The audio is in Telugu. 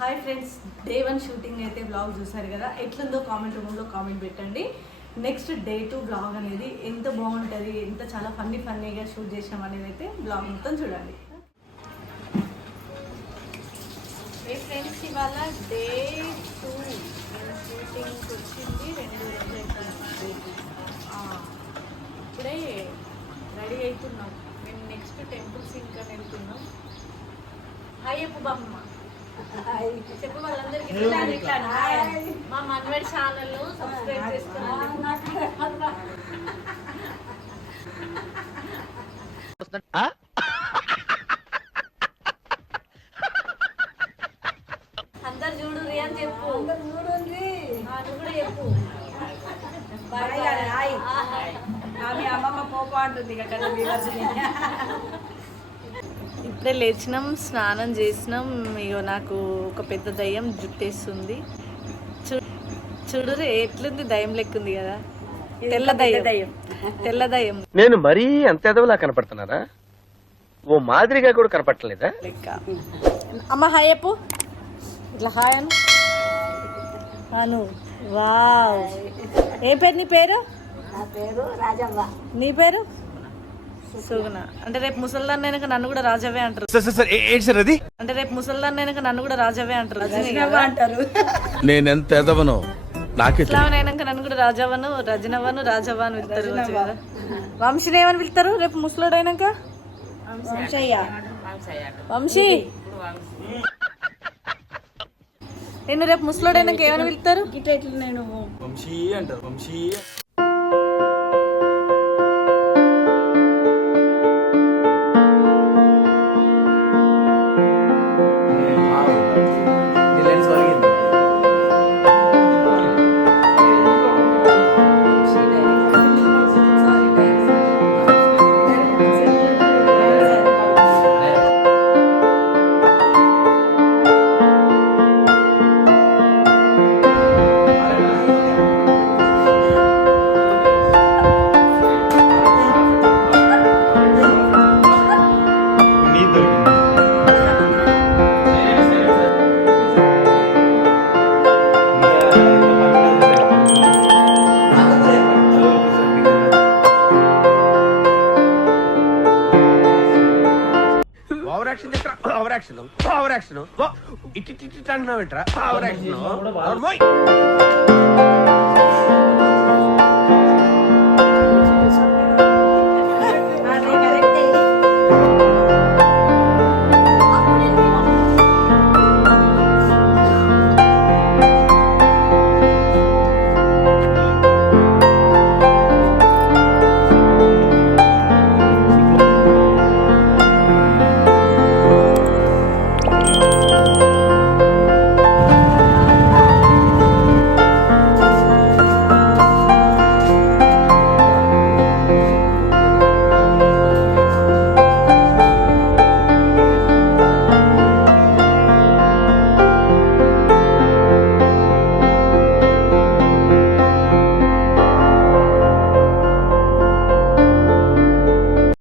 హాయ్ ఫ్రెండ్స్, డే 1 షూటింగ్ అయితే బ్లాగ్ చూసారు కదా. ఎట్లుందో కామెంట్ రూమ్లో కామెంట్ పెట్టండి. నెక్స్ట్ డే 2 బ్లాగ్ అనేది ఎంత బాగుంటుంది, ఎంత చాలా ఫన్నీగా షూట్ చేసాం అనేది అయితే బ్లాగ్ మొత్తం చూడండి. ఫ్రెండ్స్, ఇవాళ డే 2 షూటింగ్కి వచ్చింది. 2 రోజులు అయిపోయింది. ఇప్పుడే రెడీ అవుతున్నాం. మేము నెక్స్ట్ టెంపుల్స్ ఇంకా వెళ్తున్నాం. హాయ్ అప్పు బామ్మ, చెప్పు వాళ్ళందరికీ. మా మన్వేడ్ ఛానల్ సబ్స్క్రైబ్ చేసుకోండి. అందరు చూడు అని చెప్పు. నువ్వు కూడా చెప్పు. అమ్మమ్మ పోప అంటుంది. ఇప్పుడే లేచినాం, స్నానం చేసినాం. ఇగో నాకు ఒక పెద్ద దయ్యం జుట్టేస్తుంది. చూడు ఎట్లుంది, దయ్యం లెక్కుంది కదా. తెల్ల దయ్యం. నేను మరీ అంత ఎదవలా కనపడుతున్నారా? ఓ మాదిరిగా కూడా కనపడలేదా లెక్క. అమ్మ హాయ్ చెప్పు. ఇట్లా హాయ్ అను. వావ్, ఏ పేరు నీ పేరు? నా పేరు రాజవ్వ. నీ పేరు? సుగుణ. అంటే రేపు ముసల్దాన్ని అయినాక నన్ను కూడా రాజవ్వే అంటారు. అంటే రేపు ముసల్దాన్ని అయినాక నన్ను కూడా రాజవ్వే అంటారు. అంటారు. నేనెంత ఎదవనో నాకే అయినాక నన్ను కూడా రాజవ్వను, రజనవ్వను, రాజవ్వ అని పిలుతారు కదా. వంశీని ఏమని పిలుతారు రేపు ముసలోడు అయినాక? వంశీ. నేను రేపు ముసలోడు అయినాక ఏమని పిలుతారు? నేను వంశీ అంటారు. వంశీ ఓవర్ యాక్షన్ ఇటు అంటున్నావు ఏంట్రా? Over action